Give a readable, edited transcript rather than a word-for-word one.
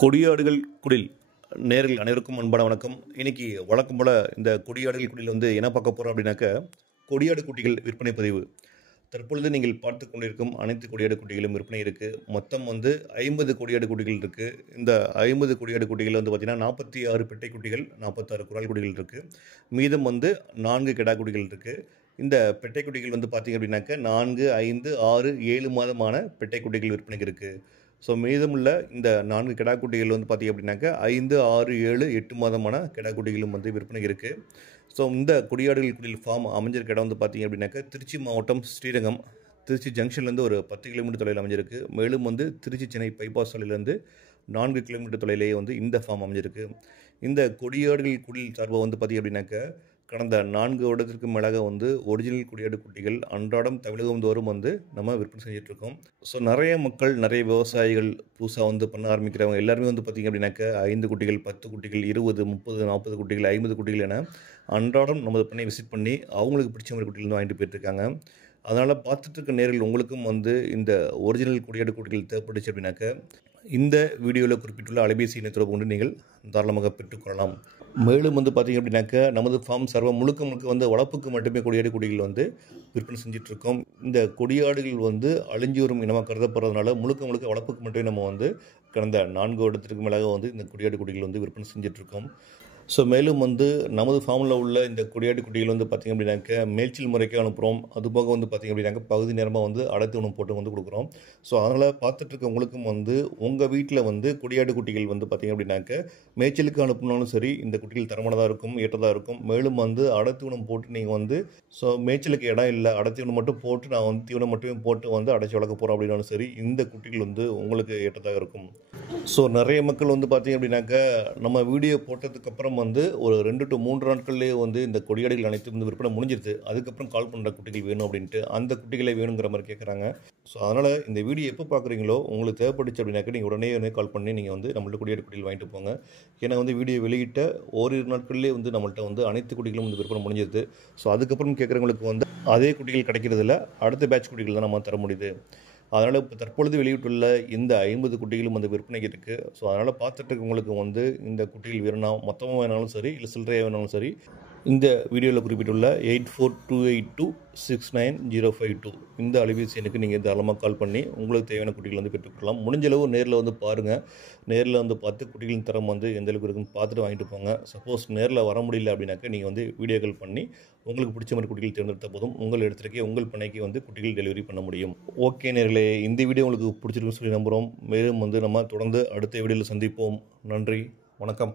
கொடியாடுகள் குடில் நேயர்கள் அனைவருக்கும் அன்பான வணக்கம். இன்னைக்கு வழக்கம் போல் இந்த கொடியாடுகள் குடில் என்ன பார்க்க போகிறோம் அப்படின்னாக்க, கொடியாடு குட்டிகள் விற்பனை பதிவு. தற்பொழுது நீங்கள் பார்த்து கொண்டிருக்கும் அனைத்து கொடியாடு குட்டிகளும் விற்பனை இருக்குது. மொத்தம் 50 கொடியாடு குட்டிகள் இருக்குது. இந்த 50 கொடியாடு குட்டிகள் பார்த்திங்கன்னா 46 பெட்டை குட்டிகள், 46 குறால் குட்டிகள் இருக்குது. மீதம் 4 கிடா குட்டிகள் இருக்குது. இந்த பெட்டை குட்டிகள் பார்த்திங்க அப்படின்னாக்க 4, 5, 6, 7 மாதமான பெட்டை குட்டிகள் விற்பனைக்கு இருக்குது. ஸோ மீதமுள்ள இந்த 4 கிடா குட்டிகள் பார்த்திங்க அப்படின்னாக்க 5, 6, 7, 8 மாதமான கிடா குட்டிகளும் விற்பனைக்கு இருக்குது. ஸோ இந்த கொடியாடுகள் குடில் ஃபார்ம் அமைஞ்சிருக்க இடம் பார்த்திங்க அப்படின்னாக்க திருச்சி மாவட்டம் ஸ்ரீரங்கம், திருச்சி ஜங்ஷன்லேருந்து ஒரு 10 கிலோமீட்டர் தொலைவில் அமைஞ்சிருக்கு. மேலும் திருச்சி சென்னை பைபாஸ் சாலையிலேருந்து 4 கிலோமீட்டர் தொலையிலேயே இந்த ஃபார்ம் அமைஞ்சிருக்கு. இந்த கொடியாடுகள் குடில் சார்பாக பார்த்திங்க அப்படின்னாக்க கடந்த 4 வருடத்திற்கு மேலாக ஒரிஜினல் கொடியாடு குட்டிகள் அன்றாடம் தமிழகம் தோறும் நம்ம விற்பனை செஞ்சிட்ருக்கோம். ஸோ நிறைய மக்கள், நிறைய விவசாயிகள் புதுசாக பண்ண ஆரம்பிக்கிறவங்க எல்லாருமே பார்த்திங்க அப்படின்னாக்க 5 குட்டிகள், 10 குட்டிகள், 20, 30, 40 குட்டிகள், 50 குட்டிகள் என அன்றாடம் நம்ம பண்ணி விசிட் பண்ணி அவங்களுக்கு பிடிச்ச மாதிரி குட்டிகள் வாங்கிட்டு போயிட்டுருக்காங்க. அதனால் பார்த்துட்டு இருக்க நேரில் உங்களுக்கும் இந்த ஒரிஜினல் கொடியாடு குட்டிகள் தேவைப்பட்டுச்சு அப்படின்னாக்க இந்த வீடியோவில் குறிப்பிட்டுள்ள அலைபேசி இணையத்தோடு கொண்டு நீங்கள் தாராளமாக பெற்றுக்கொள்ளலாம். மேலும் பார்த்திங்க அப்படின்னாக்க நமது ஃபார்ம் சர்வம் முழுக்க வளர்ப்புக்கு மட்டுமே கொடியாடு குட்டிகள் விற்பனை செஞ்சிட்ருக்கோம். இந்த கொடியாடுகள் அழிஞ்சு வரும் இனமாக கருதப்படுறதுனால முழுக்க வளர்ப்புக்கு மட்டுமே நம்ம கடந்த 4 வருடத்திற்கு மேலாக இந்த கொடியாடு குட்டிகள் விற்பனை செஞ்சிட்ருக்கோம். ஸோ மேலும் நமது ஃபார்மில் உள்ள இந்த கொடியாடு குட்டிகள் பார்த்திங்க அப்படின்னாக்க மேய்ச்சல் முறைக்கு அனுப்புகிறோம். அதுபோக பார்த்திங்க அப்படின்னாக்க பகுதி நேரமாக அடைத்து உணவு போட்டு கொடுக்குறோம். ஸோ அதனால் பார்த்துட்ருக்க உங்களுக்கும் உங்கள் வீட்டில் கொடியாடு குட்டிகள் பார்த்திங்க அப்படின்னாக்க மேய்ச்சலுக்கு அனுப்புனாலும் சரி, இந்த குட்டிகள் தரமானதாக இருக்கும், ஏற்றதாக இருக்கும். மேலும் அடைத்து உணவு போட்டு நீங்கள் ஸோ மேய்ச்சலுக்கு இடம் இல்லை, அடைத்து உணவு மட்டும் போட்டு நான் தீவனம் மட்டுமே போட்டு அடைச்சி வளர்க்க போகிறோம் அப்படின்னாலும் சரி, இந்த குட்டிகள் உங்களுக்கு ஏற்றதாக இருக்கும். ஸோ நிறைய மக்கள் பார்த்திங்க அப்படின்னாக்க நம்ம வீடியோ போட்டதுக்கப்புறம் ஒரு 2 to 3 நாட்கள்லேயே இந்த கொடியாடுகள் அனைத்தும் விற்பனை முடிஞ்சிருது. அதுக்கப்புறம் கால் பண்ணுற குட்டிகள் வேணும் அப்படின்ட்டு அந்த குட்டிகளை வேணுங்கிற மாதிரி கேட்குறாங்க. ஸோ அதனால் இந்த வீடியோ எப்போ பார்க்குறீங்களோ உங்களுக்கு தேவைப்பட்டுச்சு அப்படின்னாக்க நீங்கள் உடனே கால் பண்ணி நீங்கள் நம்மள்ட்ட கொடியாடு குட்டிகள் வாங்கிட்டு போங்க. ஏன்னா வீடியோ வெளியிட்ட ஓரிரு நாட்கள்லேயே நம்மள்ட்ட அனைத்து குட்டிகளும் விற்பனை முடிஞ்சிருது. ஸோ அதுக்கப்புறம் கேட்குறவங்களுக்கு அதே குட்டிகள் கிடைக்கிறதில்ல, அடுத்த பேட்ச் குட்டிகள் தான் நம்ம தர முடியுது. அதனால் இப்போ தற்பொழுது வெளியிட்டுள்ள இந்த 50 குட்டிகளும் விற்பனைக்கு இருக்குது. ஸோ அதனால் பார்த்துட்டு இருக்கவங்களுக்கு இந்த குட்டிகள் வேணும்னா மொத்தமாக வேணாலும் சரி, இல்லை சில்லறையாக வேணாலும் சரி, இந்த வீடியோவில் குறிப்பிட்டுள்ள 8428269052 இந்த அலைபேசி எண்ணுக்கு நீங்கள் தாராளமாக கால் பண்ணி உங்களுக்கு தேவையான குட்டிகள் பெற்றுக்கொள்ளலாம். முடிஞ்சளவு நேரில் பாருங்கள். நேரில் பார்த்து குட்டிகளின் தரம் எந்த அளவுக்கு இருக்குன்னு பார்த்துட்டு வாங்கிட்டு போங்க. சப்போஸ் நேரில் வர முடியல அப்படின்னாக்க நீங்கள் வீடியோ கால் பண்ணி உங்களுக்கு பிடிச்ச மாதிரி குட்டிகள் தேர்ந்தெடுத்த போதும் உங்கள் இடத்துக்கே உங்கள் பண்ணைக்கு குட்டிகள் டெலிவரி பண்ண முடியும். ஓகே நேர்களே, இந்த வீடியோ உங்களுக்கு பிடிச்சிருக்குன்னு சொல்லி நம்புகிறோம். மேலும் நம்ம தொடர்ந்து அடுத்த வீடியோவில் சந்திப்போம். நன்றி, வணக்கம்.